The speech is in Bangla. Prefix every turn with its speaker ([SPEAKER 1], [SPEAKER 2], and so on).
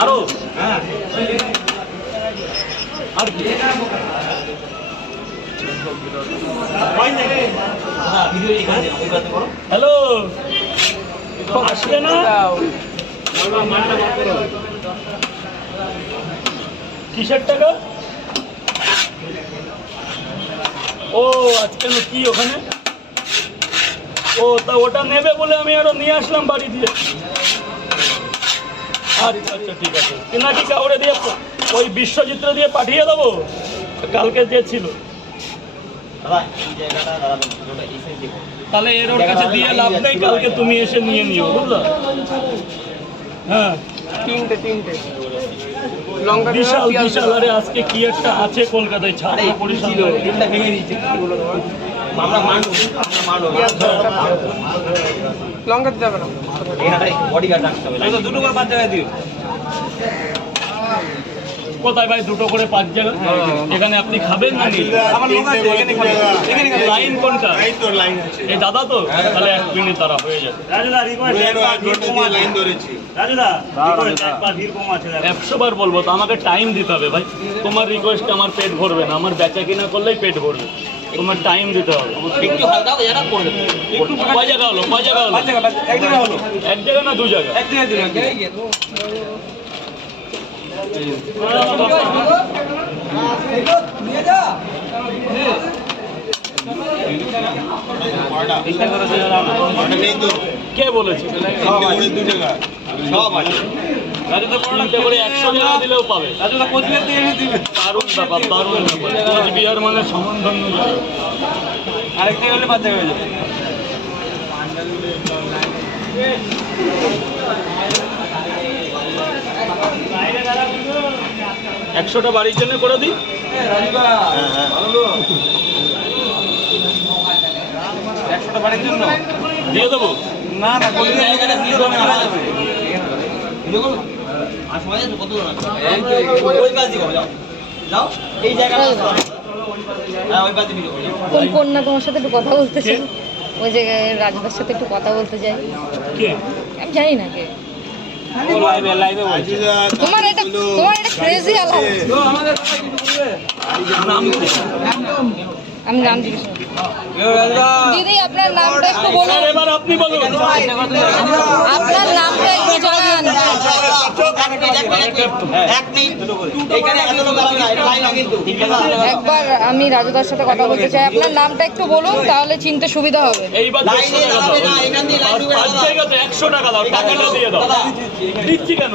[SPEAKER 1] আরও
[SPEAKER 2] আর কি হ্যালো। আসবে না? কিসের টাকা? ও আজকে কি ওখানে? ও তা ওটা নেবে বলে আমি আরও নিয়ে আসলাম বাড়ি দিয়ে। আচ্ছা আচ্ছা ঠিক আছে। নাকি কাউরে দিয়ে ওই বিশ্বচিত্র দিয়ে পাঠিয়ে দেবো? কালকে যে ছিল। তাহলে এর ওর কাছে দিয়ে লাভ নেই কালকে তুমি এসে নিয়ে নিও বুঝলো? হ্যাঁ।
[SPEAKER 1] তিনটে তিনটে।
[SPEAKER 2] বিশাল বিশাল। আরে আজকে কি একটা আছে কলকাতায়? ছাড়া পরিষ্কার
[SPEAKER 1] লঙ্কা দিতে হবে না।
[SPEAKER 2] দুটো করে পাঁচ জায়গায় দিও। কোথায় ভাই? দুটো করে পাঁচ জায়গা এখানে। আপনি খাবেন না লাইন কোনটা? এই দাদা তো? তাহলে এক মিনিট তারা হয়ে যাবে। একশো বার বলব তো আমাকে টাইম দিতে হবে ভাই। তোমার রিকোয়েস্ট আমার পেট ভরবে না। আমার বেচা কিনা করলেই পেট ভরবে। তোমার টাইম দিতে হবে। একটু হালকা জায়গা করবে কয় জায়গা হলো? কয় জায়গা হলো? এক জায়গা না দু জায়গা। কে বলেছে? করে একশো দিলেও পাবে। দারুণ ব্যাপার কোচবিহার মানে একশোটা বাড়ির জন্য করে দিই?
[SPEAKER 3] একশোটা বাড়ির জন্য?
[SPEAKER 2] দিয়ে দেবো?
[SPEAKER 3] না না বলি
[SPEAKER 4] কোন কন্যা তোমার সাথে একটু কথা বলতে চাই? ওই যে রাজদার সাথে একটু কথা বলতে চাই।
[SPEAKER 2] কে?
[SPEAKER 4] আমি জানি না কে।
[SPEAKER 3] লাইভে লাইভে বলছি
[SPEAKER 4] তোমার এটা তোমার এটা ক্রেজি আলাদা।
[SPEAKER 2] নাম কি?
[SPEAKER 4] আমি নাম জিজ্ঞেস দিদি, আপনার নামটা একটু বলুন।
[SPEAKER 2] এবার আপনি বলুন
[SPEAKER 4] আপনার নামটা একটু জানান একবার আমি রাজুদার সাথে কথা বলতে চাই। আপনার নামটা একটু বলুন তাহলে চিনতে সুবিধা হবে।
[SPEAKER 2] একশো টাকা দাও টাকাটা দিয়ে দাও। দিচ্ছি কেন?